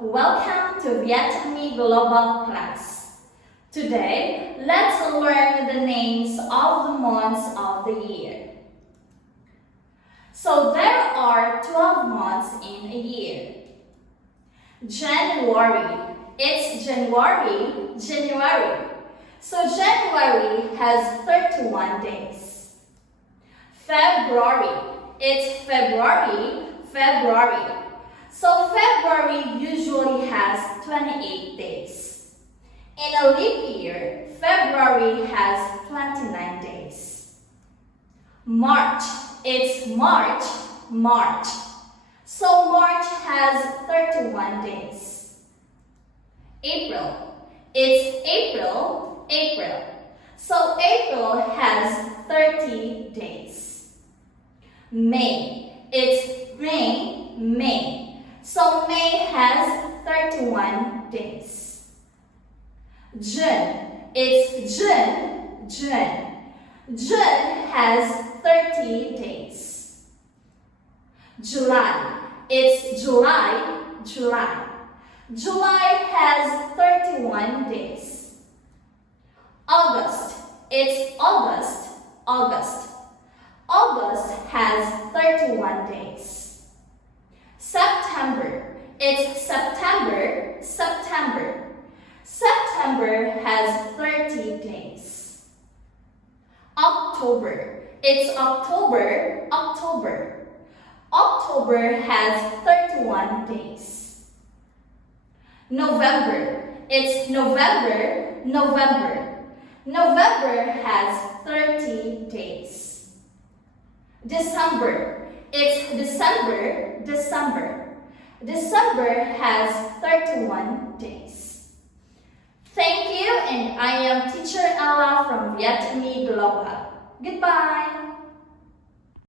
welcome to Vietnamese Global Class. Today, let's learn the names of the months of the year. So there are 12 months in a year. January, it's January. So January has 31 days. February, it's February. So February usually has 28 days. In a leap year, February has 29 days. March, it's March. So March has 31 days. April, it's April. So April has 30 days. May, it's May. So May has 31 days. June, it's June. June has 30 days. July, it's July. July has 31 days. August, it's August. August has 31 days. September, it's September. September has 30 days. October, it's October. October has 31 days. November, it's November. November has 30 days. December, it's December. December has 31 days. Thank you, and I am Teacher Ella from Vietnamese Global. Goodbye.